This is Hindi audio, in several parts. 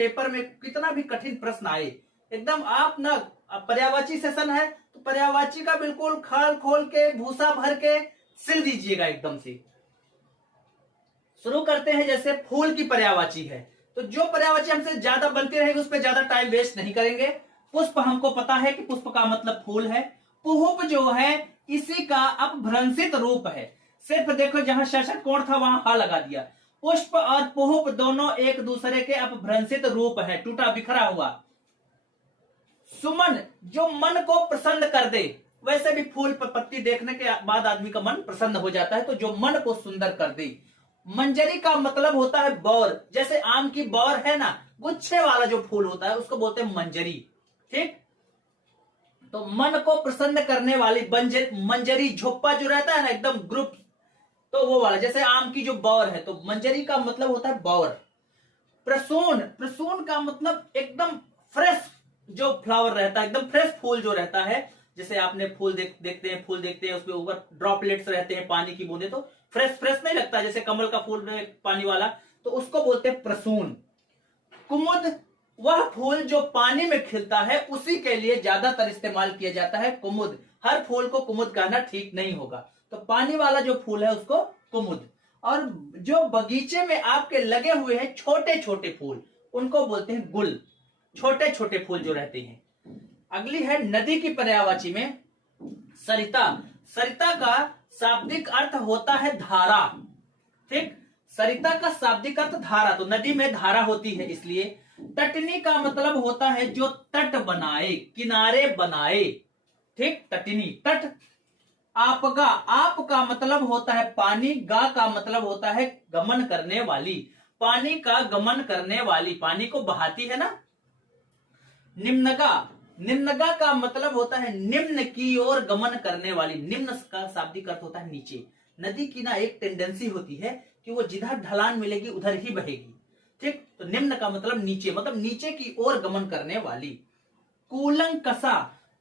पेपर में कितना भी कठिन प्रश्न आए, एकदम आप ना, पर्यायवाची सेशन है तो पर्यायवाची का बिल्कुल खाल खोल के भूसा भर के सिल दीजिएगा एकदम से। शुरू करते हैं। जैसे फूल की पर्यायवाची है तो जो पर्यायवाची हमसे ज्यादा बनती रहेगी उस पर ज्यादा टाइम वेस्ट नहीं करेंगे। पुष्प हमको पता है कि पुष्प का मतलब फूल है। पुहुप जो है इसी का अपभ्रंशित रूप है। सिर्फ देखो जहां षषक कोण था वहां हा लगा दिया। पुष्प और पुहुप दोनों एक दूसरे के अपभ्रंशित रूप है, टूटा बिखरा हुआ। सुमन जो मन को प्रसन्न कर दे, वैसे भी फूल पर पत्ती देखने के बाद आदमी का मन प्रसन्न हो जाता है, तो जो मन को सुंदर कर दे। मंजरी का मतलब होता है बौर, जैसे आम की बौर है ना, गुच्छे वाला जो फूल होता है उसको बोलते हैं मंजरी। ठीक, तो मन को प्रसन्न करने वाली मंजरी, झोप्पा जो रहता है ना एकदम ग्रुप, तो वो वाला। जैसे आम की जो बौर है तो मंजरी का मतलब होता है बौर। प्रसून, प्रसून का मतलब एकदम फ्रेश जो फ्लावर रहता है, एकदम फ्रेश फूल जो रहता है। जैसे आपने फूल देखते हैं, फूल देखते हैं उसमें ऊपर ड्रॉपलेट्स रहते हैं पानी की बूंदे, तो फ्रेश फ्रेश नहीं लगता, जैसे कमल का फूल में पानी वाला, तो उसको बोलते हैं प्रसून। कुमुद वह फूल जो पानी में खिलता है, उसी के लिए ज्यादातर इस्तेमाल किया जाता है कुमुद। हर फूल को कुमुद कहना ठीक नहीं होगा, तो पानी वाला जो फूल है उसको कुमुद। और जो बगीचे में आपके लगे हुए हैं छोटे छोटे फूल, उनको बोलते हैं गुल, छोटे छोटे फूल जो रहते हैं। अगली है नदी की पर्यायवाची में सरिता। सरिता का शाब्दिक अर्थ होता है धारा। ठीक, सरिता का शाब्दिक अर्थ धारा, तो नदी में धारा होती है इसलिए। तटनी का मतलब होता है जो तट बनाए, किनारे बनाए। ठीक, तटनी, तट। आपगा, आप का मतलब होता है पानी, गा का मतलब होता है गमन करने वाली, पानी का गमन करने वाली, पानी को बहाती है ना। निम्नगा, निम्नगा का मतलब होता है निम्न की ओर गमन करने वाली। निम्न का शाब्दिक अर्थ होता है नीचे। नदी की ना एक टेंडेंसी होती है कि वो जिधर ढलान मिलेगी उधर ही बहेगी। ठीक, तो निम्न का मतलब नीचे, मतलब नीचे की ओर गमन करने वाली। कूलंकसा,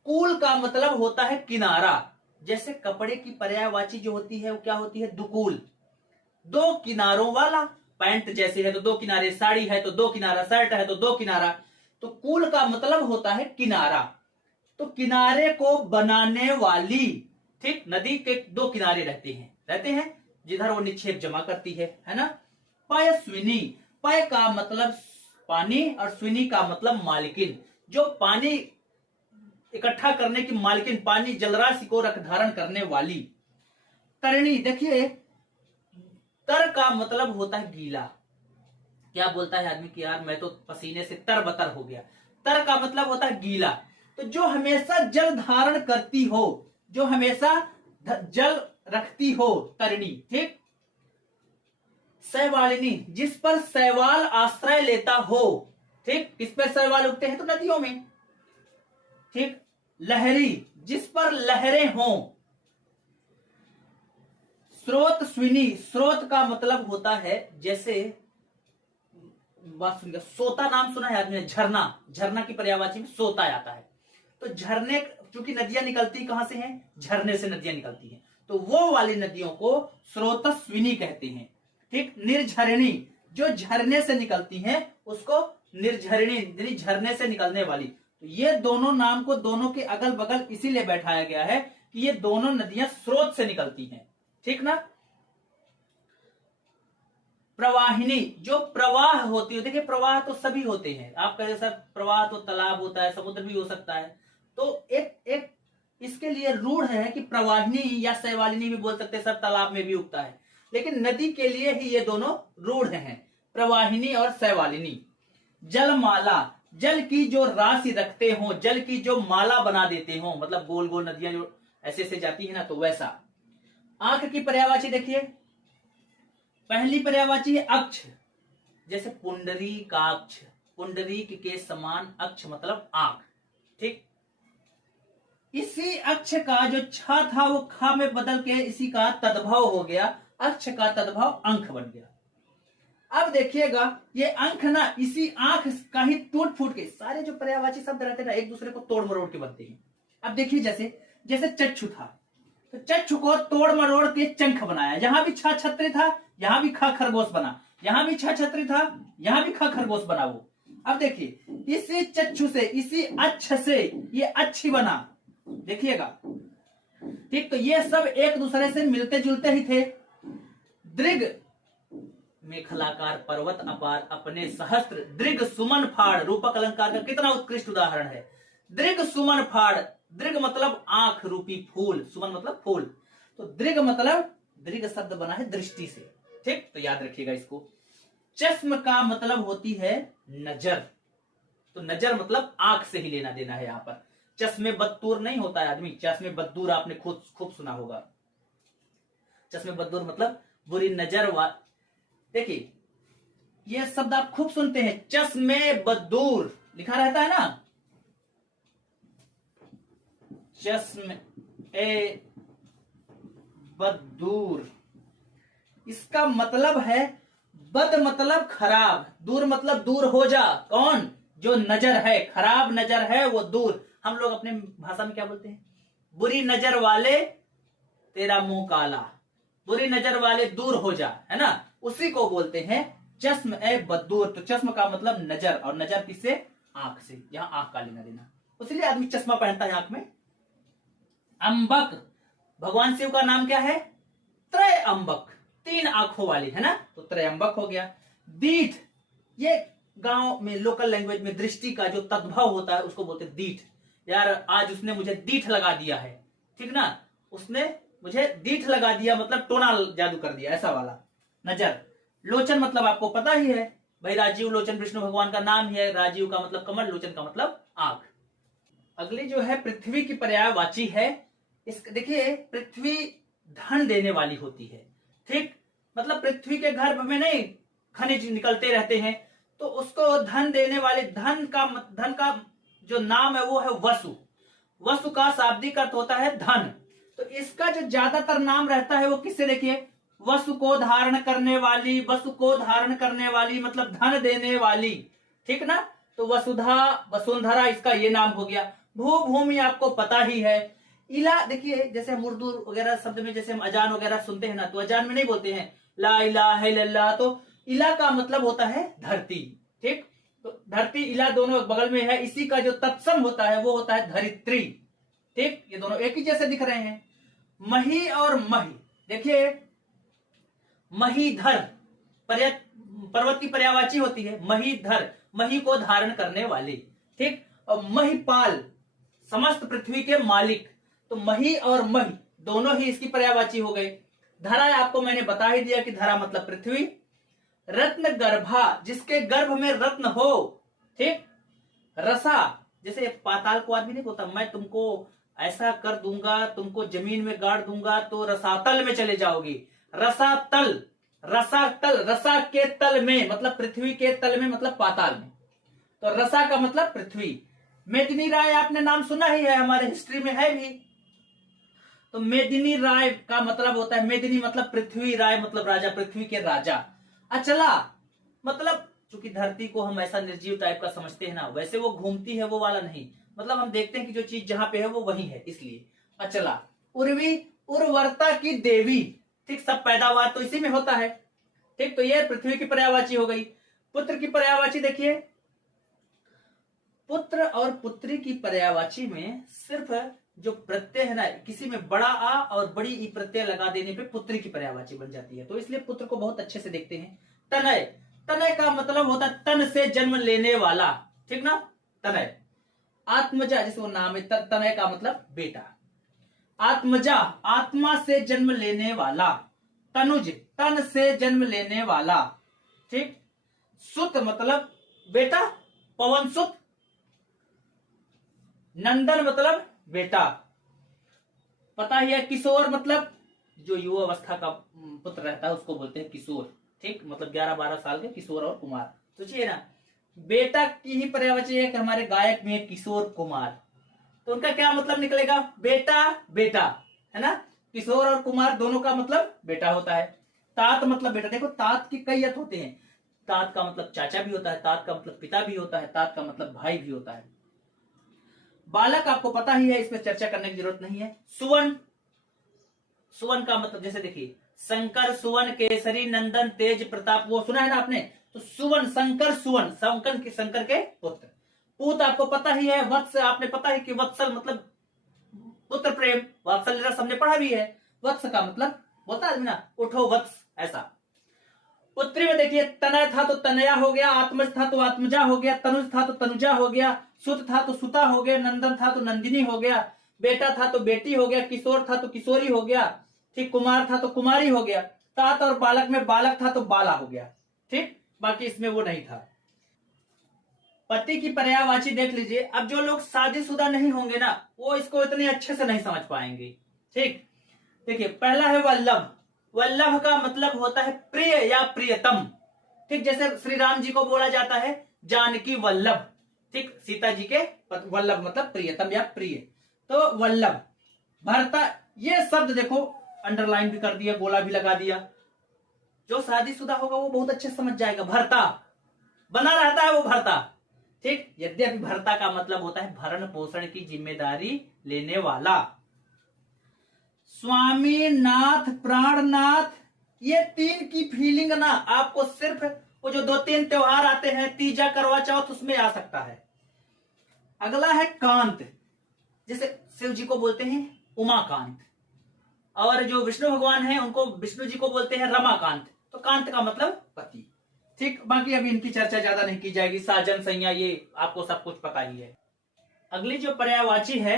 कूल का मतलब होता है किनारा। जैसे कपड़े की पर्यायवाची जो होती है वो क्या होती है, दुकूल, दो किनारों वाला। पैंट जैसे है तो दो किनारे, साड़ी है तो दो किनारा, शर्ट है तो दो किनारा। तो कूल का मतलब होता है किनारा, तो किनारे को बनाने वाली। ठीक, नदी के दो किनारे रहते हैं जिधर वो निक्षेप जमा करती है ना। पयस्विनी, पय का मतलब पानी और स्विनी का मतलब मालकिन, जो पानी इकट्ठा करने की मालकिन, पानी जलराशि को रख धारण करने वाली। तरणी, देखिए तर का मतलब होता है गीला। क्या बोलता है आदमी कि यार मैं तो पसीने से तरबतर हो गया, तर का मतलब होता है गीला। तो जो हमेशा जल धारण करती हो, जो हमेशा जल रखती हो, तरणी। ठीक, शैवालिनी, जिस पर शैवाल आश्रय लेता हो। ठीक, किस पर शैवाल उगते हैं, तो नदियों में। ठीक, लहरी, जिस पर लहरें हों। स्रोत स्विनी, स्रोत का मतलब होता है, जैसे बात सुनिए, सोता नाम सुना है आपने, झरना, झरना की पर्यायवाची में सोता आता है। तो झरने, क्योंकि नदियां निकलती कहां से हैं, झरने से नदियां निकलती हैं, तो वो वाली नदियों को स्रोतस्विनी कहते हैं। ठीक, निर्झरणी, जो झरने से निकलती हैं उसको निर्झरणी, झरने से निकलने वाली। तो ये दोनों नाम को दोनों के अगल बगल इसीलिए बैठाया गया है कि ये दोनों नदियां स्रोत से निकलती हैं। ठीक ना। प्रवाहिनी, जो प्रवाह होती है, देखिए प्रवाह तो सभी होते हैं, आपका जैसा प्रवाह तो तालाब होता है, समुद्र भी हो सकता है। तो एक इसके लिए रूढ़ है कि प्रवाहिनी या शैवालिनी भी बोल सकते हैं, सब तालाब में भी उगता है, लेकिन नदी के लिए ही ये दोनों रूढ़ हैं, प्रवाहिनी और शैवालिनी। जलमाला, जल की जो राशि रखते हो, जल की जो माला बना देते हो, मतलब गोल गोल नदियां जो ऐसे से जाती है ना, तो वैसा। आंख की पर्यायवाची देखिए, पहली पर्यायवाची है अक्ष, जैसे पुंडरीकाक्ष, पुंडरीक के समान अक्ष मतलब आंख। ठीक, इसी अक्ष का जो छ था वो ख में बदल के इसी का तद्भव हो गया, अक्ष का तद्भव अंक बन गया। अब देखिएगा ये अंक ना इसी आंख का ही टूट फूट के, सारे जो पर्यायवाची शब्द रहते हैं ना एक दूसरे को तोड़ मरोड़ के बनते हैं। अब देखिए जैसे चक्षु था, तो चक्षु को तोड़ मरोड़ के चंख बनाया, जहां भी छ छत्री था यहां भी ख खरगोश बना, यहां भी छ छत्री था यहां भी ख खरगोश बना। वो अब देखिए इसी चक्षु से, इसी अच्छ से ये अच्छी बना, देखिएगा। ठीक, तो ये सब एक दूसरे से मिलते जुलते ही थे। दृग मेखलाकार पर्वत अपार अपने सहस्त्र, दृग सुमन फाड़ रूपक अलंकार का कितना उत्कृष्ट उदाहरण है। दृग सुमन फाड़, दृग मतलब आंख रूपी फूल, सुमन मतलब फूल, तो दृग मतलब, दृग शब्द बना है दृष्टि से। ठीक, तो याद रखिएगा इसको। चश्म का मतलब होती है नजर, तो नजर मतलब आंख से ही लेना देना है। यहां पर चश्मे बदतूर नहीं होता है आदमी, चश्मे बदतूर आपने खुद खूब सुना होगा। चश्मे बदतूर मतलब बुरी नजर देखिए ये शब्द आप खूब सुनते हैं, चश्मे बदूर लिखा रहता है ना, चश्मे बदूर, इसका मतलब है बद मतलब खराब, दूर मतलब दूर हो जा। कौन? जो नजर है, खराब नजर है वो दूर। हम लोग अपने भाषा में क्या बोलते हैं? बुरी नजर वाले तेरा मुंह काला, बुरी नजर वाले दूर हो जा, है ना, उसी को बोलते हैं चश्म ए बदूर। तो चश्म का मतलब नजर, और नजर किससे? आंख से, यहां आंख का लेना देना, इसलिए आदमी चश्मा पहनता है आंख में। अंबक, भगवान शिव का नाम क्या है? त्रय अंबक, तीन आंखों वाली, है ना, तो त्रयंबक हो गया। दीठ, ये गांव में लोकल लैंग्वेज में दृष्टि का जो तद्भव होता है उसको बोलते हैं दीठ। यार आज उसने मुझे दीठ लगा दिया है, ठीक ना, उसने मुझे दीठ लगा दिया मतलब टोना जादू कर दिया, ऐसा वाला। नजर। लोचन मतलब आपको पता ही है भाई, राजीव लोचन विष्णु भगवान का नाम ही है। राजीव का मतलब कमल, लोचन का मतलब आंख। अगली जो है पृथ्वी की पर्यायवाची है। इस देखिए पृथ्वी धन देने वाली होती है, ठीक, मतलब पृथ्वी के गर्भ में नहीं खनिज निकलते रहते हैं, तो उसको धन देने वाले, धन का जो नाम है वो है वसु। वसु का शाब्दिक अर्थ होता है धन। तो इसका जो ज्यादातर नाम रहता है वो किससे? देखिए वसु को धारण करने वाली, वसु को धारण करने वाली मतलब धन देने वाली, ठीक ना। तो वसुधा, वसुंधरा, इसका ये नाम हो गया। भू भूमि आपको पता ही है। इला, देखिए जैसे हम उर्दू वगैरह शब्द में जैसे हम अजान वगैरह सुनते हैं ना, तो अजान में नहीं बोलते हैं ला इलाहा इल्लल्लाह, तो इला का मतलब होता है धरती, ठीक। तो धरती इला दोनों बगल में है, इसी का जो तत्सम होता है वो होता है धरित्री, ठीक। ये दोनों एक ही जैसे दिख रहे हैं। मही और मही, देखिए महीधर पर्वत की पर्यायवाची होती है। महीधर, मही को धारण करने वाले, ठीक। और महिपाल, समस्त पृथ्वी के मालिक। तो मही और मही दोनों ही इसकी पर्यायवाची हो गए। धरा आपको मैंने बता ही दिया कि धरा मतलब पृथ्वी। रत्न गर्भा, जिसके गर्भ में रत्न हो, ठीक। रसा, जैसे पाताल को आदमी नहीं बोलता मैं तुमको ऐसा कर दूंगा, तुमको जमीन में गाड़ दूंगा तो रसातल में चले जाओगे। रसातल, रसातल, रसा के तल में मतलब पृथ्वी के तल में मतलब पाताल में, तो रसा का मतलब पृथ्वी। मेदिनी राय आपने नाम सुना ही है, हमारे हिस्ट्री में है भी। तो मेदिनी राय का मतलब होता है, मेदिनी मतलब पृथ्वी, राय मतलब राजा, पृथ्वी के राजा। अचला मतलब, चूंकि धरती को हम ऐसा निर्जीव टाइप का समझते हैं ना, वैसे वो घूमती है वो वाला नहीं, मतलब हम देखते हैं कि जो चीज जहां पे है वो वही है, इसलिए अचला। उर्वी, उर्वरता की देवी, ठीक, सब पैदावार तो इसी में होता है, ठीक। तो ये पृथ्वी की पर्यायवाची हो गई। पुत्र की पर्यायवाची देखिए, पुत्र और पुत्री की पर्यायवाची में सिर्फ जो प्रत्यय है ना, किसी में बड़ा आ और बड़ी ई प्रत्यय लगा देने पे पुत्री की पर्यायवाची बन जाती है, तो इसलिए पुत्र को बहुत अच्छे से देखते हैं। तनय, तनय का मतलब होता है तन से जन्म लेने वाला, ठीक ना, तनय। आत्मजा, जैसे वो नाम है, तनय का मतलब बेटा। आत्मजा, आत्मा से जन्म लेने वाला। तनुज, तन से जन्म लेने वाला, ठीक। सुत मतलब बेटा, पवन सुत। नंदन मतलब बेटा, पता ही है। किशोर मतलब जो युवा अवस्था का पुत्र रहता है उसको बोलते हैं किशोर, ठीक, मतलब 11-12 साल के किशोर और कुमार। सोचिए ना, बेटा की ही पर्यायवाची है कि हमारे गायक में किशोर कुमार, तो उनका क्या मतलब निकलेगा? बेटा बेटा, है ना। किशोर और कुमार दोनों का मतलब बेटा होता है। तात मतलब बेटा, देखो तात की कई अर्थ होते हैं। तात का मतलब चाचा भी होता है, तात का मतलब पिता भी होता है, तात का मतलब भाई भी होता है। बालक आपको पता ही है, इसमें चर्चा करने की जरूरत नहीं है। सुवन, सुवन का मतलब जैसे देखिए शंकर सुवन केसरी नंदन तेज प्रताप, वो सुना है ना आपने, तो सुवन, शंकर सुवन, शंकर के पुत्र। पूत आपको पता ही है, वत्स आपने पता है कि वत्सल मतलब पुत्र प्रेम, वात्सल्य रस हमने पढ़ा भी है। वत्स का मतलब बोलता है ना, उठो वत्स, ऐसा। पुत्री में देखिए, तनय था तो तनया हो गया, आत्मज था तो आत्मजा हो गया, तनुज था तो तनुजा हो गया, सुत था तो सुता हो गया, नंदन था तो नंदिनी हो गया, बेटा था तो बेटी हो गया, किशोर था तो किशोरी हो गया, ठीक, कुमार था तो कुमारी हो गया, तात और बालक में बालक था तो बाला हो गया, ठीक, बाकी इसमें वो नहीं था। पति की पर्यायवाची देख लीजिए। अब जो लोग शादीशुदा नहीं होंगे ना, वो इसको इतने अच्छे से नहीं समझ पाएंगे, ठीक। देखिए, पहला है वल्लभ। वल्लभ का मतलब होता है प्रिय या प्रियतम, ठीक। जैसे श्री राम जी को बोला जाता है जानकी वल्लभ, ठीक, सीता जी के वल्लभ मतलब प्रियतम या प्रिय, तो वल्लभ। भरता, ये शब्द देखो अंडरलाइन भी कर दिया, गोला भी लगा दिया। जो शादीशुदा होगा वो बहुत अच्छे समझ जाएगा। भरता बना रहता है वो भरता, ठीक। यद्यपि भरता का मतलब होता है भरण पोषण की जिम्मेदारी लेने वाला। स्वामी, नाथ, प्राणनाथ, ये तीन की फीलिंग ना आपको सिर्फ वो जो 2-3 त्योहार आते हैं, तीजा, करवा चौथ, उसमें आ सकता है। अगला है कांत, जैसे शिव जी को बोलते हैं उमाकांत, और जो विष्णु भगवान हैं उनको विष्णु जी को बोलते हैं रमाकांत। तो कांत का मतलब पति, ठीक। बाकी अभी इनकी चर्चा ज्यादा नहीं की जाएगी, साजन, सैया, ये आपको सब कुछ पता ही है। अगली जो पर्यायवाची है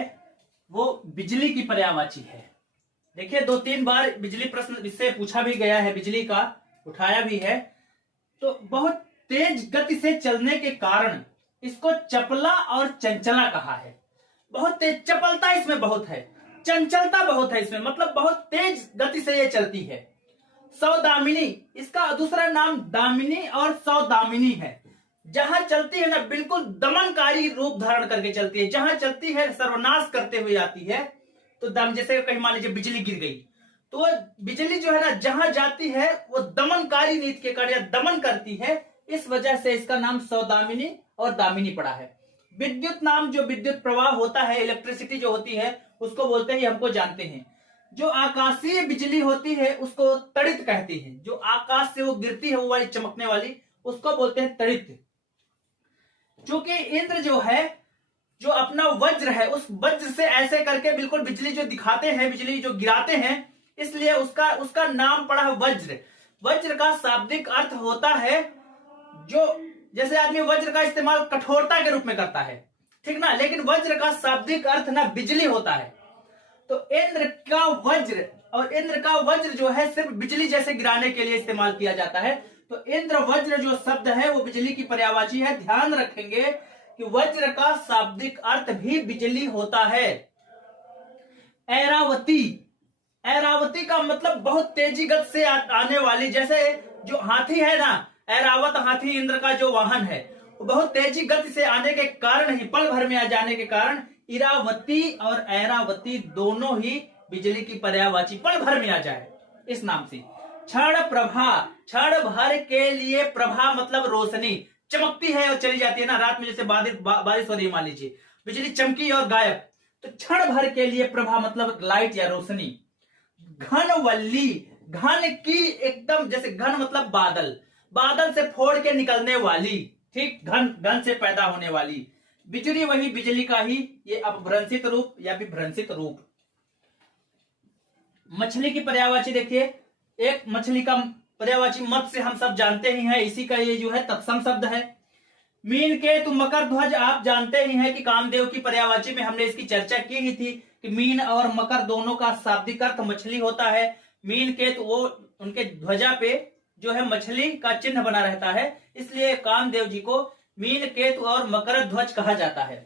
वो बिजली की पर्यायवाची है। देखिए, 2-3 बार बिजली प्रश्न इससे पूछा भी गया है, बिजली का उठाया भी है। तो बहुत तेज गति से चलने के कारण इसको चपला और चंचला कहा है। बहुत तेज, चपलता इसमें बहुत है, चंचलता बहुत है इसमें, मतलब बहुत तेज गति से ये चलती है। सौदामिनी, इसका दूसरा नाम दामिनी और सौदामिनी है। जहां चलती है ना, बिल्कुल दमनकारी रूप धारण करके चलती है। जहां चलती है सर्वनाश करते हुए आती है। तो दम, जैसे कहीं मान लीजिए बिजली गिर गई, तो बिजली जो है ना, जहां जाती है वो दमनकारी नीति के कारण दमन करती है। इस वजह से इसका नाम सौदामिनी और दामिनी पड़ा है। विद्युत नाम, जो विद्युत प्रवाह होता है, इलेक्ट्रिसिटी जो होती है, उसको बोलते हैं, हमको जानते हैं। जो आकाशीय बिजली होती है उसको तड़ित कहते हैं। जो आकाश से वो गिरती है, वो वाली चमकने वाली, उसको बोलते हैं तड़ित। चूंकि इंद्र जो है, जो अपना वज्र है, उस वज्र से ऐसे करके बिल्कुल बिजली जो दिखाते हैं, बिजली जो गिराते हैं, इसलिए उसका नाम पड़ा है वज्र। वज्र का शाब्दिक अर्थ होता है, जो जैसे आदमी वज्र का इस्तेमाल कठोरता के रूप में करता है, ठीक ना, लेकिन वज्र का शाब्दिक अर्थ ना बिजली होता है। तो इंद्र का वज्र, और इंद्र का वज्र जो है सिर्फ बिजली जैसे गिराने के लिए इस्तेमाल किया जाता है। तो इंद्र वज्र जो शब्द है वो बिजली की पर्यायवाची है। ध्यान रखेंगे कि वज्र का शाब्दिक अर्थ भी बिजली होता है। ऐरावती, ऐरावती का मतलब बहुत तेजी गति से आने वाली। जैसे जो हाथी है ना, ऐरावत हाथी इंद्र का जो वाहन है, वो बहुत तेजी गति से आने के कारण ही, पल भर में आ जाने के कारण इरावती और ऐरावती दोनों ही बिजली की पर्यायवाची, पल भर में आ जाए इस नाम से। क्षण प्रभा, क्षण भर के लिए, प्रभा मतलब रोशनी, चमकती है और चली जाती है ना, रात में जैसे बारिश हो रही है, मान लीजिए बिजली चमकी और गायब, तो क्षण भर के लिए प्रभा मतलब लाइट या रोशनी। घनवल्ली, घन की एकदम, जैसे घन मतलब बादल, बादल से फोड़ के निकलने वाली, ठीक, घन से पैदा होने वाली। बिजली वही बिजली का ही ये अपभ्रंशित रूप या विभ्रंशित रूप। मछली की पर्यायवाची देखिए, एक मछली का पर्यायवाची मत्स्य हम सब जानते ही हैं, इसी का ये जो है तत्सम शब्द है। मीन केतु मकर ध्वज आप जानते ही हैं कि कामदेव की पर्यायवाची में हमने इसकी चर्चा की ही थी कि मीन और मकर दोनों का शाब्दिक अर्थ मछली होता है। मीन केतु वो उनके ध्वजा पे जो है मछली का चिन्ह बना रहता है, इसलिए कामदेव जी को मीन केतु और मकर ध्वज कहा जाता है।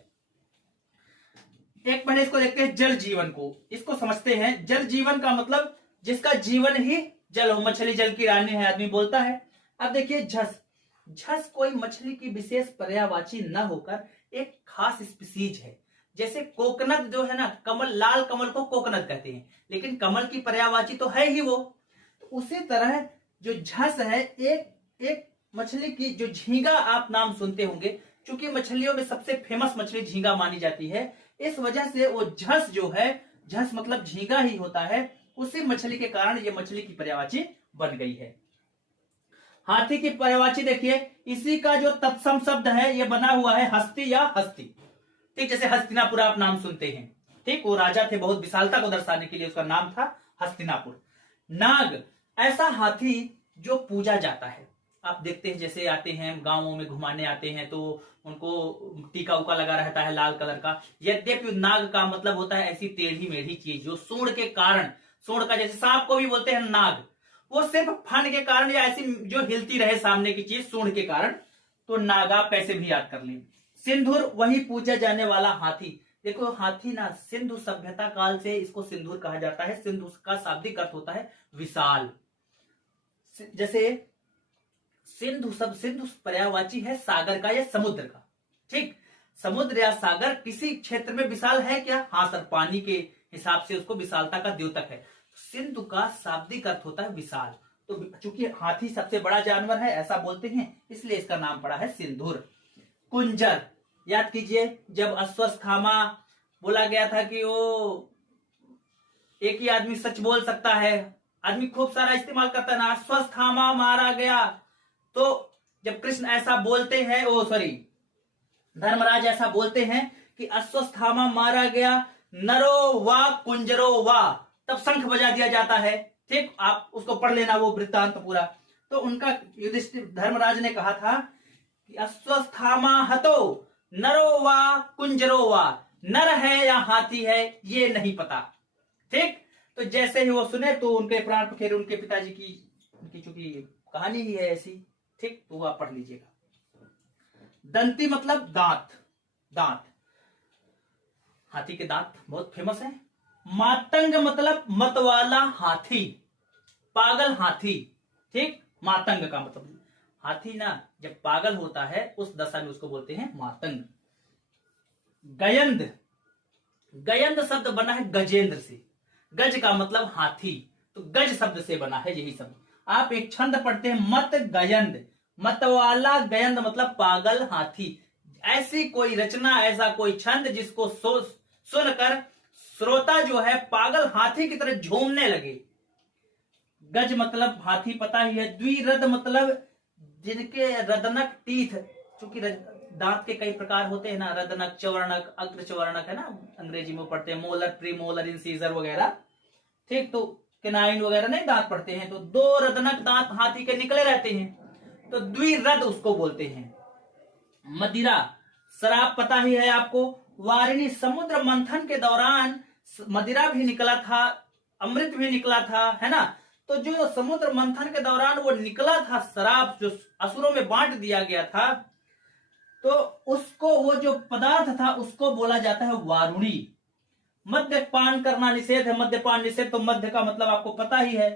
एक पहले इसको देखते हैं, जल जीवन को, इसको समझते हैं। जल जीवन का मतलब जिसका जीवन ही जल हो, मछली जल की रानी है आदमी बोलता है। अब देखिए झस, झस कोई मछली की विशेष पर्यायवाची न होकर एक खास स्पीसीज है। जैसे कोकोनट जो है ना, कमल, लाल कमल को कोकोनट कहते हैं, लेकिन कमल की पर्यायवाची तो है ही वो। तो उसी तरह जो झस है, एक मछली की, जो झींगा आप नाम सुनते होंगे, क्योंकि मछलियों में सबसे फेमस मछली झींगा मानी जाती है, इस वजह से वो झस जो है, झस मतलब झींगा ही होता है, उसी मछली के कारण ये मछली की पर्यायवाची बन गई है। हाथी की पर्यायवाची देखिए, इसी का जो तत्सम शब्द है ये बना हुआ है हस्ती या हस्ती। ठीक, जैसे हस्तिनापुर आप नाम सुनते हैं, ठीक, वो राजा थे, बहुत विशालता को दर्शाने के लिए उसका नाम था हस्तिनापुर। नाग, ऐसा हाथी जो पूजा जाता है। आप देखते हैं जैसे आते हैं गांवों में घुमाने आते हैं तो उनको टीका उका लगा रहता है लाल कलर का। यद्यपि नाग का मतलब होता है ऐसी टेढ़ी मेढ़ी चीज जो सूंड के कारण, सूंड का जैसे सांप को भी बोलते हैं नाग, वो सिर्फ फन के कारण या ऐसी जो हिलती रहे सामने की चीज सूंड के कारण, तो नागा पैसे भी याद कर लें। सिंदूर, वही पूजा जाने वाला हाथी। देखो हाथी ना सिंधु सभ्यता काल से इसको सिंदूर कहा जाता है। सिंधु का शाब्दिक अर्थ होता है विशाल। जैसे सिंधु पर्यायवाची है सागर का या समुद्र का। ठीक, समुद्र या सागर किसी क्षेत्र में विशाल है क्या? हाँ सर, पानी के हिसाब से उसको विशालता का द्योतक है। सिंधु का शाब्दिक अर्थ होता है विशाल। तो चूंकि हाथी सबसे बड़ा जानवर है ऐसा बोलते हैं, इसलिए इसका नाम पड़ा है सिंधुर। कुंजर, याद कीजिए जब अश्वत्थामा बोला गया था कि वो एक ही आदमी सच बोल सकता है, आदमी खूब सारा इस्तेमाल करता है ना, अश्वत्थामा मारा गया। तो जब कृष्ण ऐसा बोलते हैं, धर्मराज ऐसा बोलते हैं कि अश्वत्थामा मारा गया, नरो वा कुंजरो वा, तब शंख बजा दिया जाता है। ठीक, आप उसको पढ़ लेना वो वृत्तांत पूरा। तो उनका युधिष्ठिर धर्मराज ने कहा था कि अश्वत्थामा हतो नरो वा कुंजरो वा, नर है या हाथी है ये नहीं पता। ठीक, तो जैसे ही वो सुने तो उनके प्राण पखेरु, उनके पिताजी की, उनकी चूंकि कहानी ही है ऐसी। ठीक, तो वो आप पढ़ लीजिएगा। दंती मतलब दांत, दांत, हाथी के दांत बहुत फेमस है। मातंग मतलब मतवाला हाथी, पागल हाथी। ठीक, मातंग का मतलब हाथी ना जब पागल होता है उस दशा में उसको बोलते हैं मातंग। गयंद, गयंद शब्द बना है गजेंद्र से। गज का मतलब हाथी, तो गज शब्द से बना है यही शब्द। आप एक छंद पढ़ते हैं मत गयंद, मतवाला गयंद मतलब पागल हाथी। ऐसी कोई रचना, ऐसा कोई छंद जिसको सुनकर श्रोता जो है पागल हाथी की तरह झूमने लगे। गज मतलब हाथी पता ही है। द्विरद मतलब जिनके रदनक टीथ, क्योंकि दांत के कई प्रकार होते हैं ना, रदनक, चवर्णक, अग्रचवर्णक है ना, अंग्रेजी में पढ़ते हैं, मोलर, प्रीमोलर, इंसीजर वगैरह। ठीक, तो केनाइन वगैरह नहीं दांत पढ़ते हैं, तो दो रदनक दांत हाथी के निकले रहते हैं, तो द्विरद उसको बोलते हैं। मदिरा, शराब पता ही है आपको। वारिणी, समुद्र मंथन के दौरान मदिरा भी निकला था, अमृत भी निकला था, है ना। तो जो समुद्र मंथन के दौरान वो निकला था शराब, जो असुरों में बांट दिया गया था, तो उसको, वो जो पदार्थ था उसको बोला जाता है वारुणी। मद्यपान करना निषेध है, मद्यपान निषेध, तो मध्य का मतलब आपको पता ही है।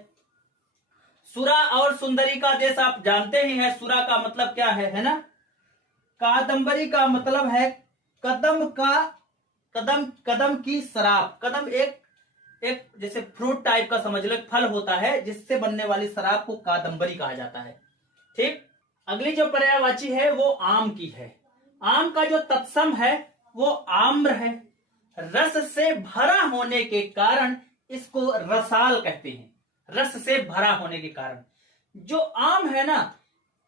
सुरा और सुंदरी का देश आप जानते ही हैं, सुरा का मतलब क्या है ना। कादंबरी का मतलब है कदम का, कदम की शराब। कदम एक जैसे फ्रूट टाइप का समझ लो, एक फल होता है जिससे बनने वाली शराब को कादंबरी कहा जाता है। ठीक, अगली जो पर्यायवाची है वो आम की है। आम का जो तत्सम है वो आम्र है। रस से भरा होने के कारण इसको रसाल कहते हैं। रस से भरा होने के कारण जो आम है ना,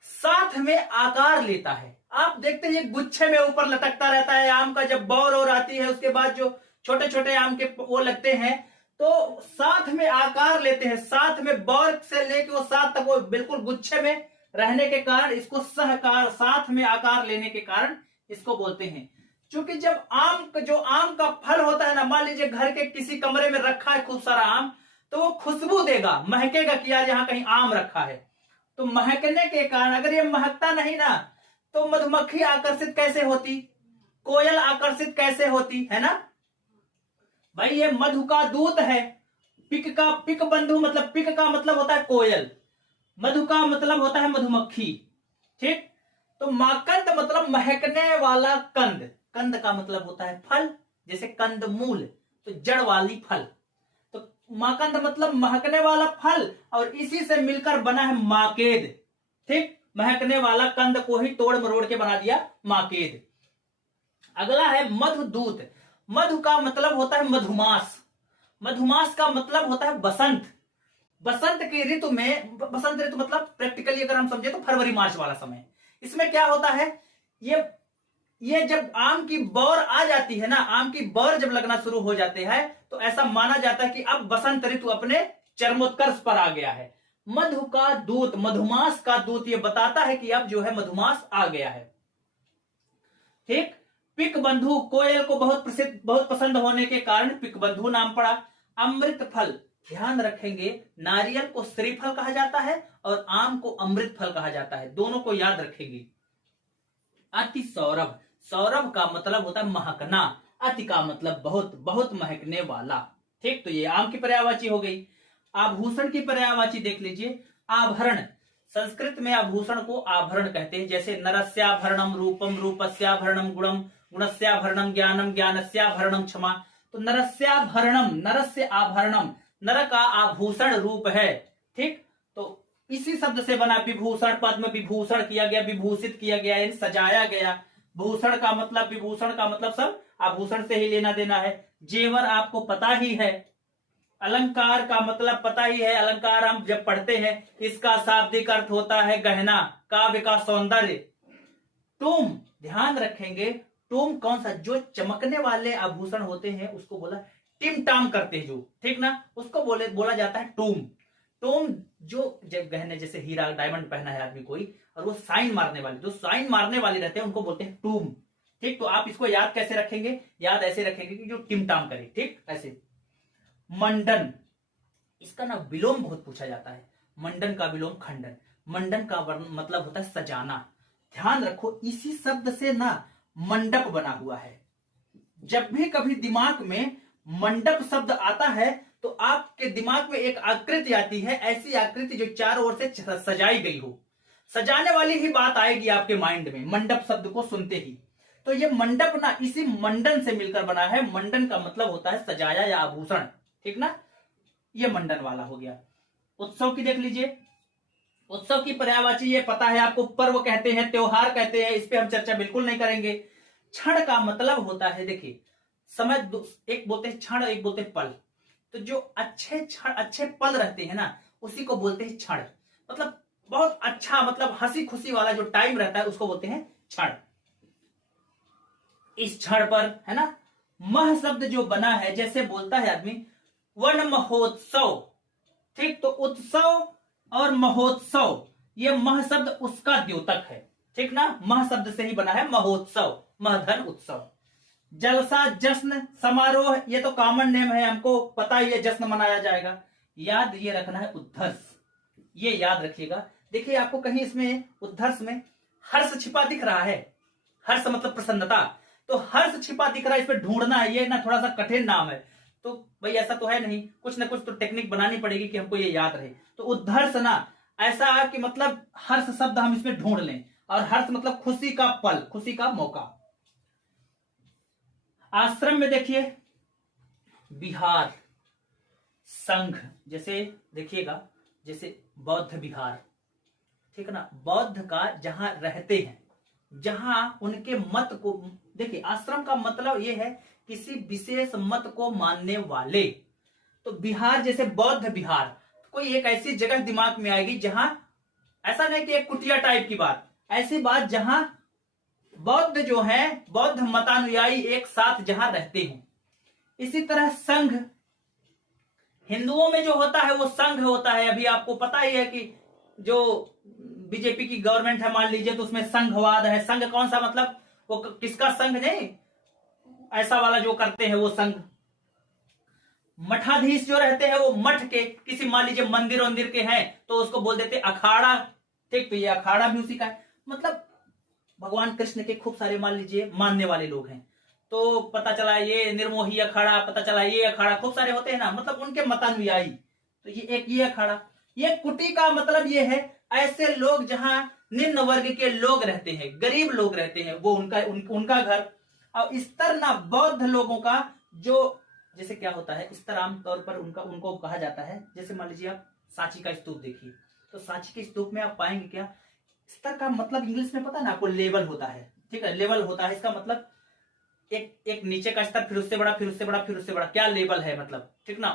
साथ में आकार लेता है। आप देखते हैं गुच्छे में ऊपर लटकता रहता है आम का, जब बौर और आती है उसके बाद जो छोटे छोटे आम के वो लगते हैं, तो साथ में आकार लेते हैं। साथ में बौर से लेके वो साथ तक वो बिल्कुल गुच्छे में रहने के कारण इसको सहकार, साथ में आकार लेने के कारण इसको बोलते हैं। क्योंकि जब आम का फल होता है ना, मान लीजिए घर के किसी कमरे में रखा है खूब सारा आम, तो वो खुशबू देगा, महकेगा कि यार यहाँ कहीं आम रखा है। तो महकने के कारण, अगर ये महकता नहीं ना, तो मधुमक्खी आकर्षित कैसे होती, कोयल आकर्षित कैसे होती, है ना भाई। ये मधु का दूत है। पिक बंधु मतलब, पिक का मतलब होता है कोयल, मधु का मतलब होता है मधुमक्खी। ठीक, तो माकंद मतलब महकने वाला कंद। कंद का मतलब होता है फल, जैसे कंद मूल, तो जड़ वाली फल। तो माकंद मतलब महकने वाला फल, और इसी से मिलकर बना है माकेद। ठीक, महकने वाला कंद को ही तोड़ मरोड़ के बना दिया माकेद। अगला है मधुदूत। मधु का मतलब होता है मधुमास। मधुमास का मतलब होता है बसंत। बसंत की ऋतु में, बसंत ऋतु मतलब प्रैक्टिकली अगर हम समझे तो फरवरी मार्च वाला समय, इसमें क्या होता है, ये जब आम की बौर आ जाती है ना, आम की बौर जब लगना शुरू हो जाते हैं तो ऐसा माना जाता है कि अब बसंत ऋतु अपने चरमोत्कर्ष पर आ गया है। मधु का दूत, मधुमास का दूत ये बताता है कि अब जो है मधुमास आ गया है। ठीक, पिक बंधु, कोयल को बहुत प्रसिद्ध, बहुत पसंद होने के कारण पिक बंधु नाम पड़ा। अमृत फल, ध्यान रखेंगे, नारियल को श्रीफल कहा जाता है और आम को अमृत फल कहा जाता है, दोनों को याद रखेंगे। अति सौरभ, सौरभ का मतलब होता है महकना, अति का मतलब बहुत, बहुत महकने वाला। ठीक, तो ये आम की पर्यायवाची हो गई। आभूषण की पर्यायवाची देख लीजिए, आभरण, संस्कृत में आभूषण को आभरण कहते हैं, जैसे नरस्याभरणम रूपम, रूपस्याभरणम गुणम, गुणस्याभरणम ज्ञानम, ज्ञानस्याभरणम क्षमा। तो नरस्याभरणम, नरस्य आभरणम, नर का आभूषण रूप है। ठीक, तो इसी शब्द से बना विभूषण, पद्म विभूषण किया गया, विभूषित किया गया, यानी सजाया गया। भूषण का मतलब, विभूषण का मतलब सब आभूषण से ही लेना देना है। जेवर आपको पता ही है, अलंकार का मतलब पता ही है, अलंकार हम जब पढ़ते हैं इसका शाब्दिक अर्थ होता है गहना, काव्य का सौंदर्य। टूम, ध्यान रखेंगे, टूम कौन सा, जो चमकने वाले आभूषण होते हैं उसको बोला टिम टाम करते हैं जो, ठीक ना, उसको बोला जाता है टूम। टूम जो जब गहने जैसे हीरा डायमंड पहना है आदमी कोई और वो साइन मारने वाले, जो साइन मारने वाले रहते हैं उनको बोलते हैं टूम। ठीक, तो आप इसको याद कैसे रखेंगे, याद ऐसे रखेंगे कि जो टिमटाम करे। ठीक, ऐसे। मंडन, इसका ना विलोम बहुत पूछा जाता है, मंडन का विलोम खंडन। मंडन का मतलब होता है सजाना। ध्यान रखो, इसी शब्द से ना मंडप बना हुआ है। जब भी कभी दिमाग में मंडप शब्द आता है तो आपके दिमाग में एक आकृति आती है, ऐसी आकृति जो चारों ओर से सजाई गई हो, सजाने वाली ही बात आएगी आपके माइंड में मंडप शब्द को सुनते ही। तो ये मंडप ना इसी मंडन से मिलकर बना है। मंडन का मतलब होता है सजाया या आभूषण। ठीक ना, ये मंडन वाला हो गया। उत्सव की देख लीजिए, उत्सव की पर्यायवाची ये पता है आपको, पर्व कहते हैं, त्योहार कहते हैं, इस पे हम चर्चा बिल्कुल नहीं करेंगे। क्षण का मतलब होता है, देखिए समय, एक बोलते हैं क्षण, एक बोलते हैं पल। तो जो अच्छे क्षण, अच्छे पल रहते हैं ना, उसी को बोलते हैं क्षण। मतलब बहुत अच्छा, मतलब हंसी खुशी वाला जो टाइम रहता है उसको बोलते हैं क्षण। इस क्षण पर, है ना, मह शब्द जो बना है, जैसे बोलता है आदमी वन महोत्सव। ठीक, तो उत्सव और महोत्सव, ये मह शब्द उसका द्योतक है। ठीक ना, मह शब्द से ही बना है महोत्सव, महधन उत्सव। जलसा, जश्न, समारोह, ये तो कॉमन नेम है, हमको पता ही है, जश्न मनाया जाएगा। याद ये रखना है उद्धर्ष, ये याद रखिएगा। देखिए आपको कहीं इसमें उद्धर्ष में हर्ष छिपा दिख रहा है, हर्ष मतलब प्रसन्नता, तो हर्ष छिपा दिख रहा है, इस पर ढूंढना है, ये ना थोड़ा सा कठिन नाम है। तो भाई ऐसा तो है नहीं, कुछ ना कुछ तो टेक्निक बनानी पड़ेगी कि हमको ये याद रहे। तो उद्धर्ष ना ऐसा कि मतलब हर्ष शब्द हम इसमें ढूंढ लें, और हर्ष मतलब खुशी का पल, खुशी का मौका। आश्रम में देखिए विहार, संघ, जैसे देखिएगा जैसे बौद्ध विहार, ठीक है ना, बौद्ध का जहां रहते हैं, जहां उनके मत को, देखिए आश्रम का मतलब यह है किसी विशेष मत को मानने वाले। तो बिहार, जैसे बौद्ध विहार, कोई एक ऐसी जगह दिमाग में आएगी जहां, ऐसा नहीं कि एक कुटिया टाइप की बात, ऐसी बात जहां बौद्ध जो है, बौद्ध मतानुयायी एक साथ जहां रहते हो। इसी तरह संघ, हिंदुओं में जो होता है वो संघ होता है। अभी आपको पता ही है कि जो बीजेपी की गवर्नमेंट है मान लीजिए, तो उसमें संघवाद है। संघ कौन सा, मतलब वो किसका संघ, नहीं ऐसा वाला जो करते हैं वो संघ। मठाधीश जो रहते हैं वो मठ के किसी, मान लीजिए मंदिर वंदिर के हैं तो उसको बोल देते अखाड़ा। ठीक, तो ये अखाड़ा भी उसी का है। मतलब भगवान कृष्ण के खूब सारे मान लीजिए मानने वाले लोग हैं, तो पता चला ये निर्मोही अखाड़ा, पता चला ये अखाड़ा, खूब सारे होते हैं ना, मतलब उनके मतानुयायी। तो ये एक ये अखाड़ा। ये कुटी का मतलब ये है ऐसे लोग जहां निम्न वर्ग के लोग रहते हैं, गरीब लोग रहते हैं, वो उनका घर। और स्तर ना बौद्ध लोगों का, जो जैसे क्या होता है स्तर, आमतौर पर उनको कहा जाता है, जैसे मान लीजिए आप सांची का स्तूप देखिए, तो सांची के स्तूप में आप पाएंगे क्या, स्तर का मतलब इंग्लिश में पता है ना आपको, लेवल होता है। ठीक है, लेवल होता है, इसका मतलब एक नीचे का स्तर, फिर उससे बड़ा, फिर उससे बड़ा, फिर उससे बड़ा, क्या लेवल है मतलब, ठीक ना।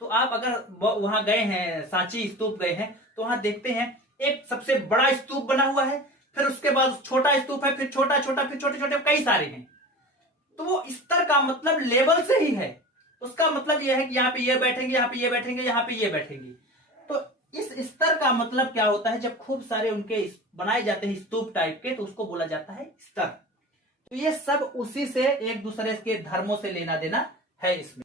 तो आप अगर वहां गए हैं, सांची स्तूप गए हैं, तो वहां देखते हैं एक सबसे बड़ा स्तूप बना हुआ है, फिर उसके बाद छोटा स्तूप है, फिर छोटा छोटा, फिर छोटे छोटे, कई सारे हैं। तो वो स्तर का मतलब लेवल से ही है। उसका मतलब यह है कि यहाँ पे ये बैठेंगे, यहाँ पे ये बैठेंगे, यहाँ पे ये बैठेंगे। तो इस स्तर का मतलब क्या होता है, जब खूब सारे उनके बनाए जाते हैं स्तूप टाइप के, तो उसको बोला जाता है स्तर। तो ये सब उसी से एक दूसरे के धर्मों से लेना देना है इसमें।